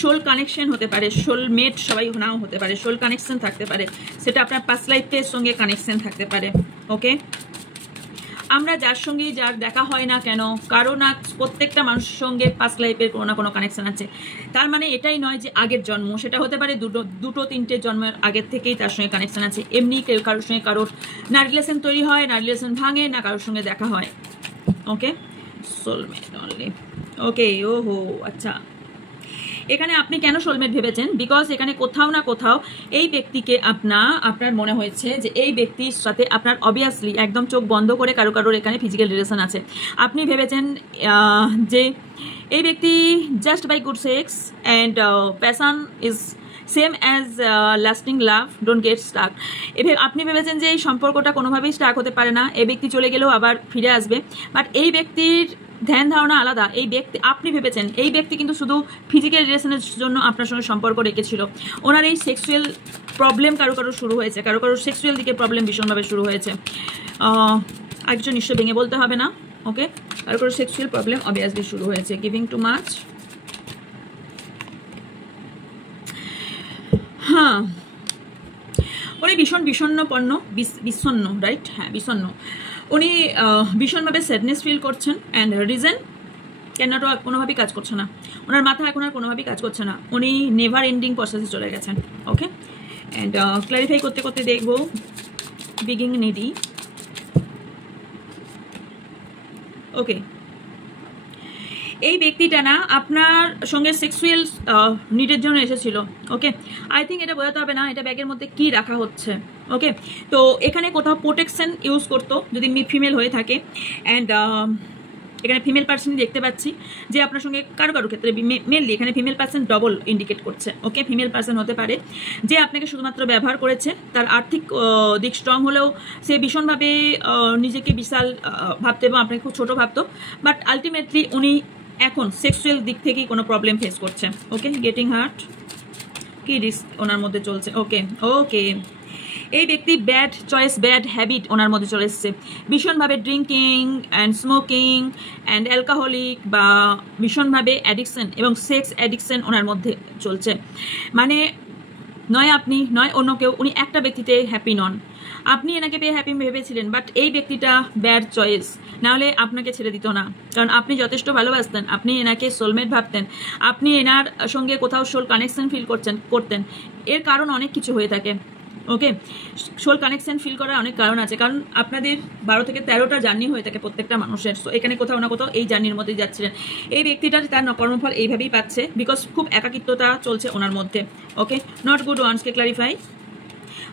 সোল কানেকশন হতে পারে, সোলমেট সবাই নাও হতে পারে, সোল কানেকশন থাকতে পারে, সেটা আপনার পাস্ট লাইফের সঙ্গে কানেকশন থাকতে পারে। ওকে, আমরা যার সঙ্গে যার দেখা হয় না কেন, কারো না প্রত্যেকটা মানুষের সঙ্গে পাস্ট লাইফের কোনো না কোনো কানেকশন আছে। তার মানে এটাই নয় যে আগের জন্ম, সেটা হতে পারে দুটো তিনটে জন্মের আগের থেকেই তার সঙ্গে কানেকশন আছে। এমনি কেউ কারোর সঙ্গে কারোর না রিলেশন তৈরি হয়, না রিলেশন ভাঙে, না কারোর সঙ্গে দেখা হয়। ওকে, সোলমেট অনলি। ওকে, ওহো আচ্ছা, এখানে আপনি কেন সোলমেট ভেবেছেন? বিকজ এখানে কোথাও না কোথাও এই ব্যক্তিকে আপনার মনে হয়েছে যে এই ব্যক্তির সাথে আপনার অবভিয়াসলি একদম চোখ বন্ধ করে কারোর এখানে ফিজিক্যাল রিলেশন আছে। আপনি ভেবেছেন যে এই ব্যক্তি just bye good sex and passion is same as lasting love, don't get Starc. এভাবে আপনি ভেবেছেন যে এই সম্পর্কটা কোনোভাবেই স্টাক হতে পারে না, এই ব্যক্তি চলে গেলেও আবার ফিরে আসবে। বাট এই ব্যক্তির ধ্যান ধারণা আলাদা। এই ব্যক্তি, আপনি ভেবেছেন এই ব্যক্তি কিন্তু শুধু ফিজিক্যাল রিলেশনের জন্য আপনার সঙ্গে সম্পর্ক রেখেছিল। ওনার এই সেক্সুয়াল প্রবলেম কারো শুরু হয়েছে, কারো সেক্সুয়াল দিকে প্রবলেম ভীষণভাবে শুরু হয়েছে। আর কিছু নিশ্চয় ভেঙে বলতে হবে না। ওকে, কারো সেক্সুয়াল প্রবলেম অবভিয়াসলি শুরু হয়েছে। গিভিং টু মাচ, হ্যাঁ উনি বিষণ্ণ, রাইট? হ্যাঁ বিষণ্ণ, উনি ভীষণভাবে স্যাডনেস ফিল করছেন। অ্যান্ড রিজন কেনটা কোনোভাবেই কাজ করছে না, ওনার মাথা এখন আর কোনোভাবেই কাজ করছে না। উনি নেভার এন্ডিং প্রসেসে চলে গেছেন। ওকে, অ্যান্ড ক্ল্যারিফাই করতে করতে দেখবো বিগিং নিডি। ওকে, এই ব্যক্তিটা না আপনার সঙ্গে সেক্সুয়াল নিডের জন্য এসেছিল। ওকে, আই থিঙ্ক এটা বোঝাতে হবে না এটা ব্যাগের মধ্যে কি রাখা হচ্ছে। ওকে, তো এখানে কোথাও প্রোটেকশন ইউজ করতো যদি ফিমেল হয়ে থাকে। অ্যান্ড এখানে ফিমেল পার্সনই দেখতে পাচ্ছি যে আপনার সঙ্গে কারো ক্ষেত্রে মেনলি এখানে ফিমেল পার্সন ডবল ইন্ডিকেট করছে। ওকে, ফিমেল পার্সন হতে পারে যে আপনাকে শুধুমাত্র ব্যবহার করেছে। তার আর্থিক দিক স্ট্রং হলেও সে ভীষণভাবে নিজেকে বিশাল ভাবতো এবং আপনাকে খুব ছোটো ভাবতো। বাট আলটিমেটলি উনি এখন সেক্সুয়াল দিক থেকেই কোনো প্রবলেম ফেস করছে। ওকে, গেটিং হার্ট, কি রিস্ক ওনার মধ্যে চলছে। ওকে ওকে, এই ব্যক্তি ব্যাড চয়েস, ব্যাড হ্যাবিট ওনার মধ্যে চলে এসছে। ভীষণভাবে drinking and smoking and alcoholic বা ভীষণভাবে অ্যাডিকশন এবং সেক্স অ্যাডিকশন ওনার মধ্যে চলছে। মানে নয় আপনি নয় অন্য কেউ, উনি একটা ব্যক্তিতে হ্যাপি নন। আপনি এনাকে পেয়ে হ্যাপি ভেবেছিলেন, বাট এই ব্যক্তিটা ব্যাড চয়েস, নাহলে আপনাকে ছেড়ে দিত না। কারণ আপনি যথেষ্ট ভালোবাসতেন, আপনি এনাকে সোলমেট ভাবতেন, আপনি এনার সঙ্গে কোথাও সোল কানেকশন ফিল করতেন। এর কারণ অনেক কিছু হয়ে থাকে। ওকে, সোল কানেকশন ফিল করার অনেক কারণ আছে, কারণ আপনাদের 12 থেকে 13টা জার্নি হয়ে থাকে প্রত্যেকটা মানুষের। সো এখানে কোথাও না কোথাও এই জার্নির মধ্যে যাচ্ছিলেন। এই ব্যক্তিটা তার কর্মফল এইভাবেই পাচ্ছে, বিকজ খুব একাকিত্বতা চলছে ওনার মধ্যে। ওকে, নট গুড ওয়ান্সকে ক্লারিফাই।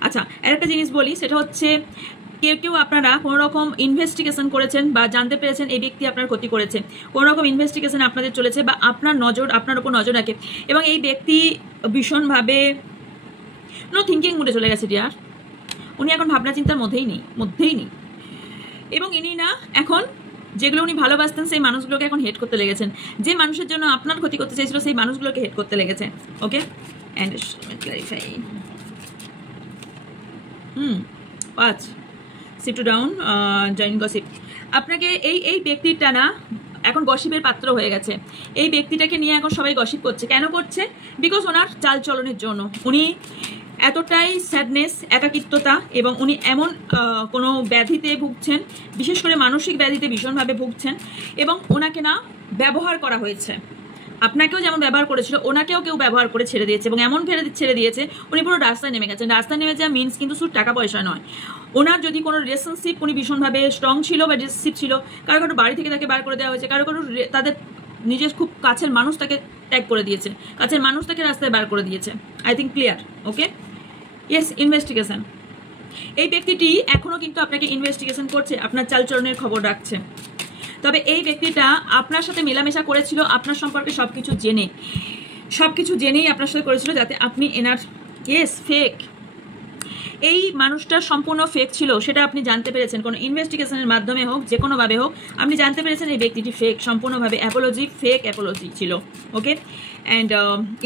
আচ্ছা, আরেকটা জিনিস বলি, সেটা হচ্ছে কেউ আপনারা কোনো রকম ইনভেস্টিগেশন করেছেন বা জানতে পেরেছেন এই ব্যক্তি আপনার ক্ষতি করেছে, কোনো রকম ইনভেস্টিগেশন আপনাদের চলেছে বা আপনার উপর নজর রাখে, এবং এই ব্যক্তি ভীষণভাবে নো থিঙ্কিং মুডে চলে গেছে ডিয়ার। উনি এখন ভাবনা চিন্তার মধ্যেই নেই এবং ইনি না এখন যেগুলো উনি ভালোবাসতেন সেই মানুষগুলোকে এখন হেট করতে লেগেছেন। যে মানুষের জন্য আপনার ক্ষতি করতে চাইছিল সেই মানুষগুলোকে হেট করতে লেগেছে। Okay, and clarify. পাঁচ, sit to down, join gossip. আপনাকে এই ব্যক্তিটা না এখন গসিপের পাত্র হয়ে গেছে। এই ব্যক্তিটাকে নিয়ে এখন সবাই গসিপ করছে। কেন করছে? বিকজ ওনার চালচলনের জন্য। উনি এতটাই স্যাডনেস, একাকিত্বতা এবং উনি এমন কোনো ব্যাধিতে ভুগছেন, বিশেষ করে মানসিক ব্যাধিতে ভীষণভাবে ভুগছেন, এবং ওনাকে না ব্যবহার করা হয়েছে। আপনাকেও যেমন ব্যবহার করেছিল, ওনাকেও কেউ ব্যবহার করে ছেড়ে দিয়েছে, এবং এমন ছেড়ে দিয়েছে উনি পুরো রাস্তায় নেমে গেছেন। রাস্তায় নেমে যাওয়া মিনস কিন্তু শুধু টাকা পয়সা নয়। ওনার যদি কোনো রিলেশনশিপ উনি ভীষণভাবে স্ট্রং ছিল বা রিলেশনশিপ ছিল, কারো বাড়ি থেকে তাকে বার করে দেওয়া হয়েছে, কারো তাদের নিজের খুব কাছের মানুষ তাকে ট্যাগ করে দিয়েছে, কাছের মানুষ তাকে রাস্তায় বার করে দিয়েছে। I think clear. Okay, yes, investigation. এই ব্যক্তিটি এখনও কিন্তু আপনাকে ইনভেস্টিগেশন করছে, আপনার চালচলনের খবর রাখছে। তবে এই ব্যক্তিটা আপনার সাথে মেলামেশা করেছিল আপনার সম্পর্কে সবকিছু জেনেই আপনার সাথে করেছিল, যাতে আপনি এনার, ইয়েস ফেক, এই মানুষটা সম্পূর্ণ ফেক ছিল, সেটা আপনি জানতে পেরেছেন কোনো ইনভেস্টিগেশনের মাধ্যমে হোক, যে কোনোভাবে হোক আপনি জানতে পেরেছেন এই ব্যক্তিটি ফেক, সম্পূর্ণভাবে অ্যাপোলজি, ফেক অ্যাপোলজি ছিল। ওকে, অ্যান্ড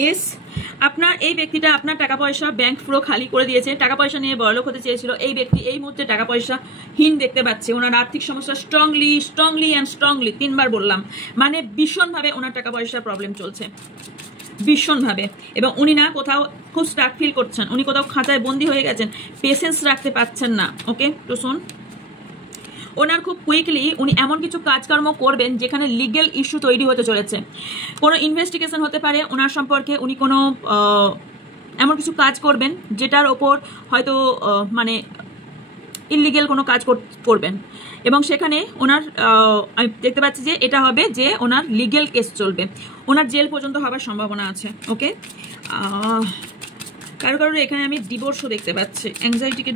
ইয়েস, আপনার এই ব্যক্তিটা আপনার টাকা পয়সা ব্যাংক পুরো খালি করে দিয়েছে, টাকা পয়সা নিয়ে বড়লোক হতে চেয়েছিল। এই ব্যক্তি এই মুহূর্তে টাকা পয়সা হীন দেখতে পাচ্ছে, ওনার আর্থিক সমস্যা স্ট্রংলি স্ট্রংলি অ্যান্ড স্ট্রংলি, 3বার বললাম, মানে ভীষণভাবে ওনার টাকা পয়সার প্রবলেম চলছে, ভীষণভাবে। এবং উনি না কোথাও খুব স্টাক ফিল করছেন, উনি কোথাও খাঁচায় বন্দি হয়ে গেছেন, পেশেন্স রাখতে পারছেন না। ওকে, তো শোন, ওনার খুব কুইকলি উনি এমন কিছু কাজকর্ম করবেন যেখানে লিগেল ইস্যু তৈরি হতে চলেছে, কোনো ইনভেস্টিগেশন হতে পারে ওনার সম্পর্কে, উনি কোনো এমন কিছু কাজ করবেন যেটার ওপর হয়তো মানে ইললিগেল কোনো কাজ করবেন, এবং সেখানে ওনার আমি দেখতে পাচ্ছি যে এটা হবে যে ওনার লিগেল কেস চলবে, ওনার জেল পর্যন্ত হওয়ার সম্ভাবনা আছে। ওকে, কারো কারোর এখানে আমি ডিভোর্সও দেখতে পাচ্ছি, অ্যাংজাইটিকে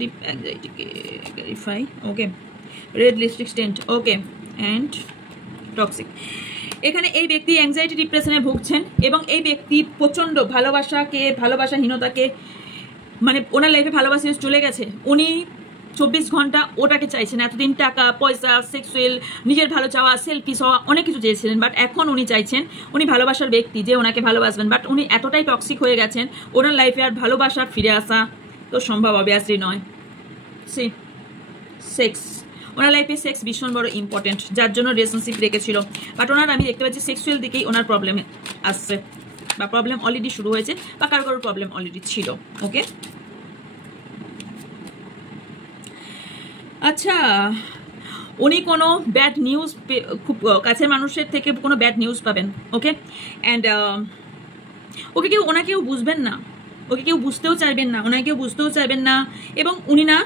verify. Okay, red lipstick stent. Okay, and toxic. এখানে এই ব্যক্তি অ্যাংজাইটি ডিপ্রেশনে ভুগছেন, এবং এই ব্যক্তি প্রচণ্ড ভালোবাসাহীনতাকে, মানে ওনার লাইফে ভালোবাসা চলে গেছে, উনি 24 ঘন্টা ওটাকে চাইছেন। এতদিন টাকা পয়সা, সেক্সুয়াল, নিজের ভালো চাওয়া, সেলফিশ হওয়া, অনেক কিছু চেয়েছিলেন, বাট এখন উনি চাইছেন, উনি ভালোবাসার ব্যক্তি যে ওনাকে ভালোবাসবেন, বাট উনি এতটাই টক্সিক হয়ে গেছেন, ওনার লাইফে আর ভালোবাসার ফিরে আসা তো সম্ভব অবভিয়াসলি নয়। সেক্স, ওনার লাইফে সেক্স ভীষণ বড় ইম্পর্টেন্ট, যার জন্য রিলেশনশিপ রেখেছিল, বাট ওনার আমি দেখতে পাচ্ছি সেক্সুয়াল দিকেই ওনার প্রবলেম আসছে, বা প্রবলেম অলরেডি শুরু হয়েছে, বা কারো কারোর প্রবলেম অলরেডি ছিল। ওকে, আচ্ছা, উনি কোনো ব্যাড নিউজ, খুব কাছের মানুষের থেকে কোনো ব্যাড নিউজ পাবেন। ওকে, অ্যান্ড ওনাকে কেউ বুঝবেন না, ওকে কেউ বুঝতেও চাইবেন না, ওনাকে কেউ বুঝতেও চাইবেন না, এবং উনি না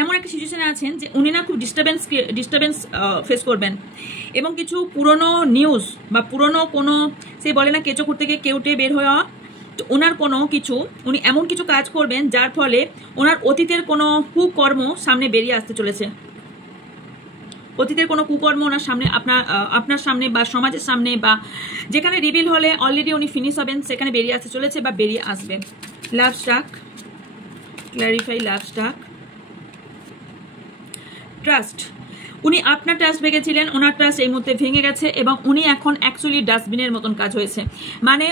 এমন একটা সিচুয়েশনে আছেন যে উনি না খুব ডিস্টারবেন্স ফেস করবেন, এবং কিছু পুরনো নিউজ বা পুরনো কোনো, সে বলে না কেঁচো খুঁড়তে গিয়ে কেউটে বের হওয়া, তো ওনার কোনো কিছু, উনি এমন কিছু কাজ করবেন যার ফলে ওনার অতীতের কোনো কুকর্ম সামনে বেরিয়ে আসতে চলেছে, অতীতের কোনো কুকর্ম ওনার সামনে, আপনার সামনে বা সমাজের সামনে, বা যেখানে রিভিল হলে অলরেডি উনি ফিনিশ হবেন সেখানে বেরিয়ে আসতে চলেছে বা বেরিয়ে আসবে। লাভ স্টাক, ক্ল্যারিফাই লাভ স্টাক। ট্রাস্ট, উনি আপনার ট্রাস্ট ভেঙেছিলেন, ওনার ট্রাস্ট এই মুহূর্তে ভেঙে গেছে, এবং উনি এখন অ্যাকচুয়ালি ডাস্টবিনের মতন কাজ হয়েছে, মানে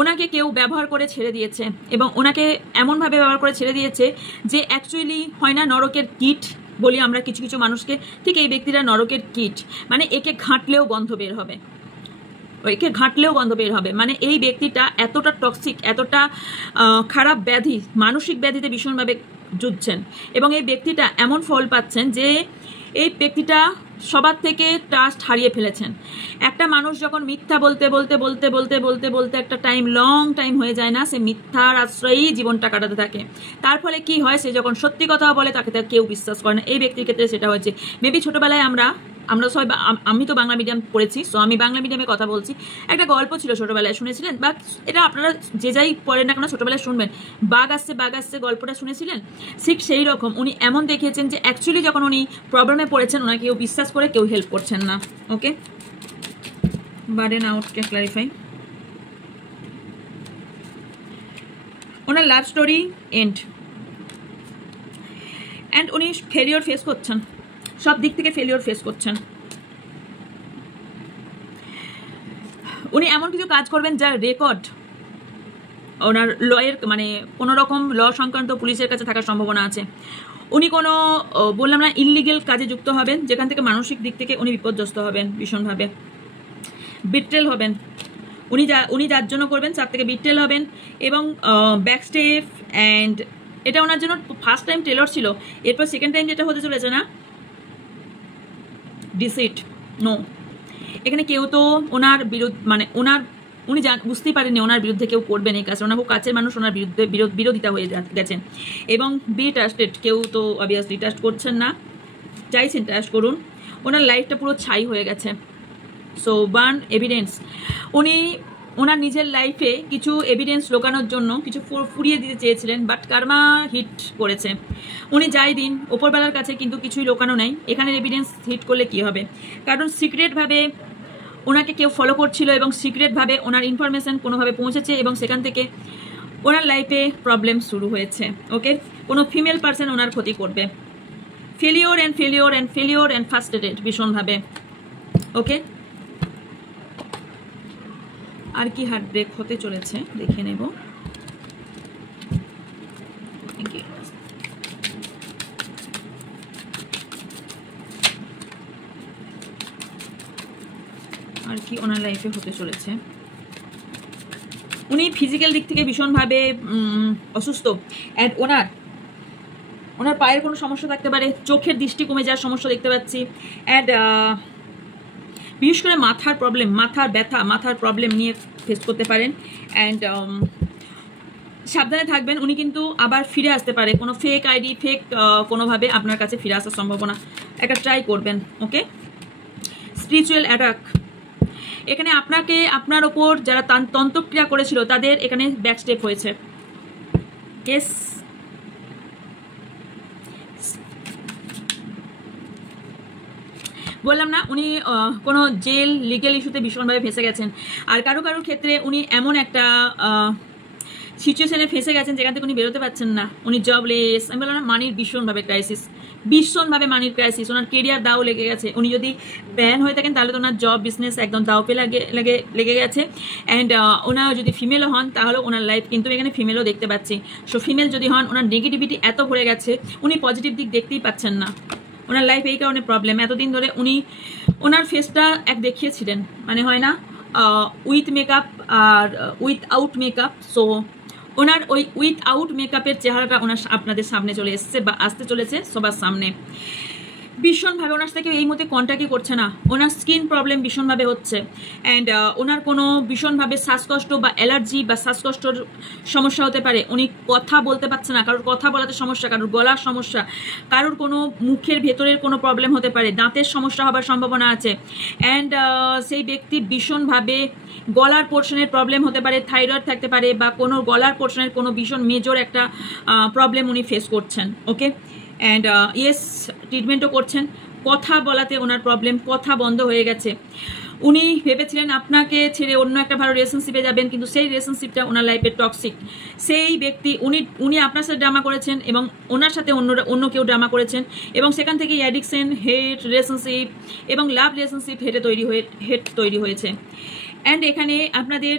ওনাকে কেউ ব্যবহার করে ছেড়ে দিয়েছে, এবং ওনাকে এমনভাবে ব্যবহার করে ছেড়ে দিয়েছে যে অ্যাকচুয়ালি হয় না নরকের কীট বলি আমরা কিছু কিছু মানুষকে, ঠিক এই ব্যক্তিরা নরকের কীট, মানে একে ঘাঁটলেও গন্ধ বের হবে, মানে এই ব্যক্তিটা এতটা টক্সিক, এতটা খারাপ ব্যাধি, মানসিক ব্যাধিতে ভীষণভাবে যুদ্ধছেন, এবং এই ব্যক্তিটা এমন ফল পাচ্ছেন যে এই ব্যক্তিটা সবার থেকে ট্রাস্ট হারিয়ে ফেলেছেন। একটা মানুষ যখন মিথ্যা বলতে বলতে বলতে বলতে বলতে বলতে একটা টাইম, লং টাইম হয়ে যায় না, সে মিথ্যার আশ্রয়েই জীবনটা কাটাতে থাকে, তার ফলে কি হয়, সে যখন সত্যি কথা বলে তাকে কেউ বিশ্বাস করে না। এই ব্যক্তির ক্ষেত্রে সেটা হয়েছে। মেবি ছোটবেলায় আমরা সবাই, আমি তো বাংলা মিডিয়াম পড়েছি, সো আমি বাংলা মিডিয়ামে কথা বলছি, একটা গল্প ছিল ছোটবেলায়, শুনেছিলেন? বা এটা আপনারা যে যাই পড়েন না কেন ছোটবেলায় শুনবেন, বাঘ আসছে গল্পটা শুনেছিলেন? ঠিক সেই রকম উনি এমন দেখিয়েছেন যে অ্যাকচুয়ালি যখন উনি প্রবলেমে পড়েছেন ওনাকে কেউ বিশ্বাস করে কেউ হেল্প করছেন না। ওকে, বার্ডেন আউটকে ক্লারিফাই। ওনার লাভ স্টোরি এন্ড, অ্যান্ড উনি ফেলিওর ফেস করছেন, সব দিক থেকে ফেলিওর ফেস করছেন। উনি এমন কিছু কাজ করবেন যার রেকর্ড ওনার লয়ের, মানে কোনো রকম ল সংক্রান্ত পুলিশের কাছে থাকার সম্ভাবনা আছে। উনি কোনো, বললাম না, ইললিগেল কাজে যুক্ত হবেন, যেখান থেকে মানসিক দিক থেকে উনি বিপর্যস্ত হবেন ভীষণভাবে, বিট্রেল হবেন, উনি যার জন্য করবেন তার থেকে বিট্রেল হবেন, এবং ব্যাকস্টেপ, অ্যান্ড এটা ওনার জন্য ফার্স্ট টাইম টেলর ছিল, এরপর সেকেন্ড টাইম যেটা হতে চলেছে না, ডিসিট, নো, এখানে কেউ তো ওনার বিরুদ্ধে, মানে উনি বুঝতেই পারেননি ওনার বিরুদ্ধে কেউ করবেন এই কাজ, ওনার খুব কাছের মানুষ ওনার বিরুদ্ধে বিরোধিতা হয়ে গেছেন, এবং বি ট্রাস্টেড, কেউ তো অবভিয়াসলি ট্রাস্ট করছেন না, চাইছেন ট্রাস্ট করুন, ওনার লাইফটা পুরো ছাই হয়ে গেছে। সো বার্ন এভিডেন্স, ওনার নিজের লাইফে কিছু এভিডেন্স লোকানোর জন্য কিছু ফুরিয়ে দিতে চেয়েছিলেন, বাট কার্মা হিট করেছে, উনি যাই দিন ওপরবেলার কাছে কিন্তু কিছুই লোকানো নাই। এখানে এভিডেন্স হিট করলে কি হবে, কারণ সিক্রেটভাবে ওনাকে কেউ ফলো করছিল, এবং সিক্রেটভাবে ওনার ইনফরমেশন কোনোভাবে পৌঁছেছে, এবং সেখান থেকে ওনার লাইফে প্রবলেম শুরু হয়েছে। ওকে, কোনো ফিমেল পার্সন ওনার ক্ষতি করবে। Failure and failure and failure and frustrated ভীষণভাবে। ওকে, আর কি হার্ট ব্রেক হতে চলেছে দেখে নেব। আর কি ওনার লাইফে হতে চলেছে। উনি ফিজিক্যাল দিক থেকে ভীষণভাবে অসুস্থ, অ্যান্ড ওনার পায়ের কোনো সমস্যা থাকতে পারে, চোখের দৃষ্টি কমে যাওয়ার সমস্যা দেখতে পাচ্ছি, অ্যান্ড বিশেষ করে মাথার প্রবলেম, মাথার ব্যথা, মাথার প্রবলেম নিয়ে ফেস করতে পারেন। অ্যান্ড সাবধানে থাকবেন, উনি কিন্তু আবার ফিরে আসতে পারে, কোনো ফেক আইডি, ফেক কোনোভাবে আপনার কাছে ফিরে আসার সম্ভাবনা একটা ট্রাই করবেন। ওকে, স্পিরিচুয়াল অ্যাটাক, এখানে আপনার ওপর যারা তন্ত্রক্রিয়া করেছিল তাদের এখানে ব্যাক স্টেপ হয়েছে। কেস বললাম না, উনি কোনো জেল লিগ্যাল ইস্যুতে ভীষণভাবে ফেঁসে গেছেন। আর কারোর ক্ষেত্রে উনি এমন একটা সিচুয়েশনে ফেঁসে গেছেন যেখান থেকে উনি বেরোতে পারছেন না। উনি জবলেস, আমি বললাম না, মানির ভীষণভাবে ক্রাইসিস, ভীষণভাবে মানির ক্রাইসিস। ওনার কেরিয়ার দাও লেগে গেছে। উনি যদি ব্যান হয়ে থাকেন তাহলে তো ওনার জব বিজনেস একদম দাওপে লেগে গেছে। অ্যান্ড ওনার যদি ফিমেলও হন তাহলে ওনার লাইফ, কিন্তু এখানে ফিমেলও দেখতে পাচ্ছি। সো ফিমেল যদি হন, ওনার নেগেটিভিটি এত ভরে গেছে, উনি পজিটিভ দিক দেখতেই পাচ্ছেন না। ওনার লাইফ এই কারণে প্রবলেম। এতদিন ধরে উনি ওনার ফেসটা এক দেখিয়েছিলেন, মানে হয় না উইথ মেকআপ আর উইথআউট মেকআপ। সো ওনার ওই উইথআউট মেকআপের চেহারাটা আপনাদের সামনে চলে এসছে বা আসতে চলেছে সবার সামনে। ভীষণভাবে ওনার সাথে কেউ এই মুহূর্তে কন্ট্যাক্টই করছে না। ওনার স্কিন প্রবলেম ভীষণভাবে হচ্ছে, অ্যান্ড ওনার কোনো ভীষণভাবে শ্বাসকষ্ট বা অ্যালার্জি বা শ্বাসকষ্টর সমস্যা হতে পারে। উনি কথা বলতে পারছে না, কারোর কথা বলাতে সমস্যা, কারোর গলার সমস্যা, কারোর কোনো মুখের ভেতরের কোনো প্রবলেম হতে পারে, দাঁতের সমস্যা হবার সম্ভাবনা আছে। অ্যান্ড সেই ব্যক্তি ভীষণভাবে গলার পোর্শনের প্রবলেম হতে পারে, থাইরয়েড থাকতে পারে, বা কোনো গলার পোর্শনের কোনো ভীষণ মেজর একটা প্রবলেম উনি ফেস করছেন। ওকে, অ্যান্ড ইয়েস, ট্রিটমেন্টও করছেন। কথা বলাতে ওনার প্রবলেম, কথা বন্ধ হয়ে গেছে। উনি ভেবেছিলেন আপনাকে ছেড়ে অন্য একটা ভালো রিলেশনশিপে যাবেন, কিন্তু সেই রিলেশনশিপটা ওনার লাইফে টক্সিক। সেই ব্যক্তি উনি আপনার সাথে ড্রামা করেছেন এবং ওনার সাথে অন্য কেউ ড্রামা করেছেন, এবং সেখান থেকে অ্যাডিকশন, হেট রিলেশনশিপ এবং লাভ রিলেশনশিপ হেট তৈরি হয়েছে। অ্যান্ড এখানে আপনাদের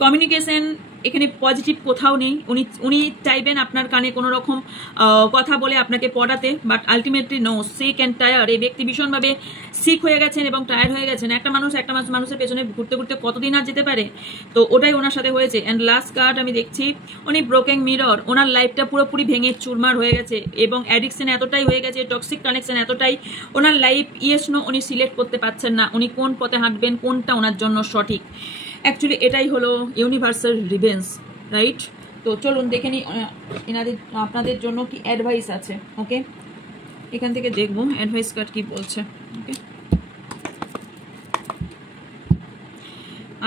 কমিউনিকেশন এখানে পজিটিভ কোথাও নেই। উনি চাইবেন আপনার কানে কোনো রকম কথা বলে আপনাকে পড়াতে, but ultimately no, sick and tired. এই ব্যক্তি ভীষণভাবে সিক হয়ে গেছেন এবং টায়ার হয়ে গেছেন। একটা মানুষের পেছনে ঘুরতে ঘুরতে কতদিন আর যেতে পারে, তো ওটাই ওনার সাথে হয়েছে। অ্যান্ড লাস্ট কার্ড আমি দেখছি, উনি ব্রোকেন মিরর, ওনার লাইফটা পুরোপুরি ভেঙে চুরমার হয়ে গেছে, এবং অ্যাডিকশন এতটাই হয়ে গেছে, টক্সিক কানেকশন এতটাই, ওনার লাইফ ইয়েস নো উনি সিলেক্ট করতে পারছেন না। উনি কোন পথে হাঁটবেন, কোনটা ওনার জন্য সঠিক। অ্যাকচুয়ালি এটাই হলো ইউনিভার্সাল রিভেন্স, রাইট? তো চলুন দেখে নিই আপনাদের জন্য কি অ্যাডভাইস আছে। ওকে, এখান থেকে দেখবো অ্যাডভাইস কার্ড কি বলছে। ওকে,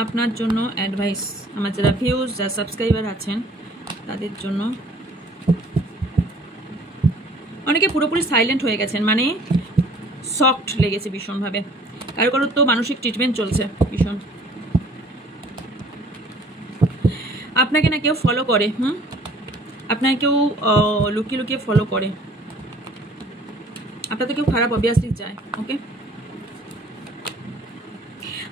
আপনার জন্য অ্যাডভাইস, আমার যারা ভিউজ, যারা সাবস্ক্রাইবার আছেন তাদের জন্য। অনেকে পুরোপুরি সাইলেন্ট হয়ে গেছেন, মানে শকড লেগেছে ভীষণভাবে। কারো তো মানসিক ট্রিটমেন্ট চলছে ভীষণ। আপনাকে না কেউ ফলো করে, আপনাকে কেউ লুকিয়ে লুকিয়ে ফলো করে, আপনার তো কেউ খারাপ অবভিয়াসলি চায়। ওকে,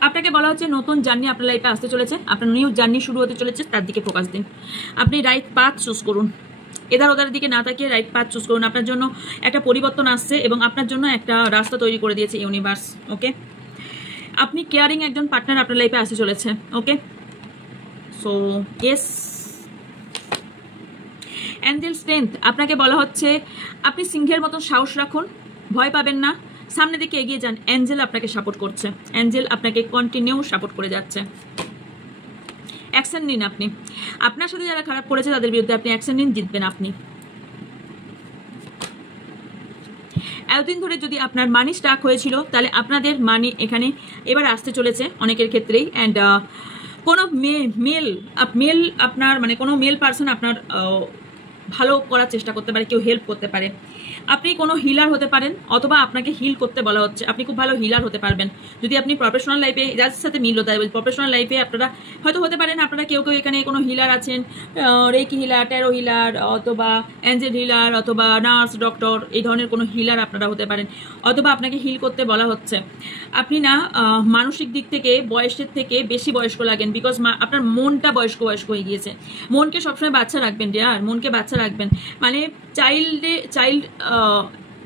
আপনাকে বলা হচ্ছে নতুন জার্নি আপনার লাইফে আসতে চলেছে, আপনার নিউ জার্নি শুরু হতে চলেছে, তার দিকে ফোকাস দিন। আপনি রাইট পাথ চুজ করুন, এদার ওদার দিকে না তাকিয়ে রাইট পাথ চুজ করুন। আপনার জন্য একটা পরিবর্তন আসছে এবং আপনার জন্য একটা রাস্তা তৈরি করে দিয়েছে ইউনিভার্স। ওকে, আপনি কেয়ারিং একজন পার্টনার আপনার লাইফে আসতে চলেছে। ওকে, সো ইয়েস, অ্যাঞ্জেল স্ট্রেংথ, আপনাকে বলা হচ্ছে আপনি সিংহের মতন সাহস রাখুন, ভয় পাবেন না, সামনের দিকে এগিয়ে যান। অ্যাঞ্জেল আপনাকে সাপোর্ট করছে, অ্যাঞ্জেল আপনাকে কন্টিনিউ সাপোর্ট করে যাচ্ছে। অ্যাকশন নিন আপনি, আপনার সাথে যারা খারাপ করেছে তাদের বিরুদ্ধে আপনি অ্যাকশন নিন, জিতবেন আপনি। এতদিন ধরে যদি আপনার মানি স্টাক হয়েছিল তাহলে আপনাদের মানি এখানে এবার আসতে চলেছে অনেকের ক্ষেত্রেই। অ্যান্ড কোনো মেল আপনার, মানে কোনো মেল পার্সন আপনার ভালো করার চেষ্টা করতে পারে, কেউ হেল্প করতে পারে। আপনি কোনো হিলার হতে পারেন অথবা আপনাকে হিল করতে বলা হচ্ছে, আপনি খুব ভালো হিলার হতে পারবেন যদি আপনি প্রফেশনাল লাইফে, যার সাথে মিল হতে হবে প্রফেশনাল লাইফে আপনারা হয়তো হতে পারেন, আপনারা কেউ কেউ এখানে কোনো হিলার আছেন, রেকি হিলার, ট্যারো হিলার, অথবা অ্যাঞ্জেল হিলার, অথবা নার্স, ডক্টর, এই ধরনের কোনো হিলার আপনারা হতে পারেন, অথবা আপনাকে হিল করতে বলা হচ্ছে। আপনি না মানসিক দিক থেকে বয়সের থেকে বেশি বয়স্ক লাগেন, বিকজ আপনার মনটা বয়স্ক হয়ে গিয়েছে। মনকে সবসময় বাচ্চা রাখবেন ডিয়ার, মনকে বাচ্চা রাখবেন, মানে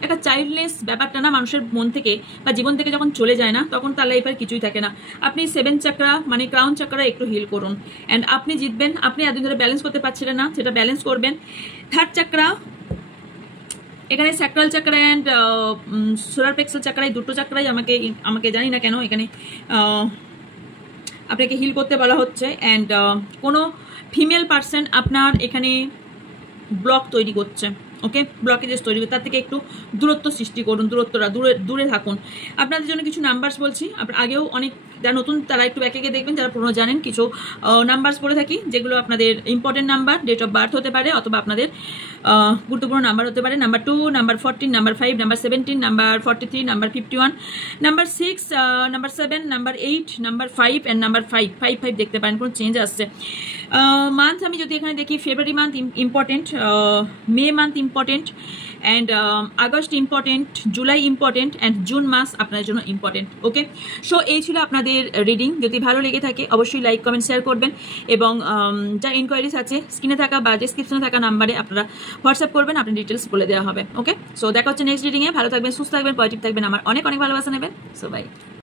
একটা চাইল্ডলেস ব্যাপারটা না মানুষের মন থেকে বা জীবন থেকে যখন চলে যায় না, তখন তার লাইফের কিছুই থাকে না। আপনি 7 চাকরা মানে ক্রাউন চাকরা একটু হিল করুন, অ্যান্ড আপনি জিতবেন। আপনি এতদিন ধরে ব্যালেন্স করতে পারছিলেন না, সেটা ব্যালেন্স করবেন। 3rd চাকরা, এখানে sacral chakra and solar plexus chakra, এই দুটো চাকরাই আমাকে জানি না কেন এখানে আপনাকে হিল করতে বলা হচ্ছে। অ্যান্ড কোনো ফিমেল পার্সন আপনার এখানে ব্লক তৈরি করছে, ওকে, ব্লকেজেস তৈরি করছে, তার থেকে একটু দূরত্ব সৃষ্টি করুন, দূরে থাকুন। আপনাদের জন্য কিছু নাম্বারস বলছি, আপনার আগেও অনেক যারা নতুন তারা একটু ব্যাকে গিয়ে দেখবেন, যারা পুরনো জানেন কিছু নাম্বারস বলে থাকি যেগুলো আপনাদের important number, date of birth হতে পারে, অথবা আপনাদের গুরুত্বপূর্ণ নাম্বার হতে পারে। Number 2, number 14, number 5, number 17, number 43, number 51, number 6, number 7, number 8, number 5 and number 5 দেখতে পারেন, কোনো চেঞ্জ আসছে। মান্থ আমি যদি এখানে দেখি, February month important, May month important, and August important, July important, and June মাস আপনার জন্য ইম্পর্টেন্ট। ওকে, সো এই ছিল আপনাদের রিডিং। যদি ভালো লেগে থাকে অবশ্যই লাইক, কমেন্ট, শেয়ার করবেন, এবং যা ইনকোয়ারিজ আছে স্ক্রিনে থাকা বা ডেসক্রিপশনে থাকা নাম্বারে আপনারা হোয়াটসঅ্যাপ করবেন, আপনার ডিটেলস বলে দেওয়া হবে। ওকে, সো দেখা হচ্ছে নেক্সট রিডিংয়ে। ভালো থাকবেন, সুস্থ থাকবেন, পজিটিভ থাকবেন, আমার অনেক ভালোবাসা নেবেন। So by.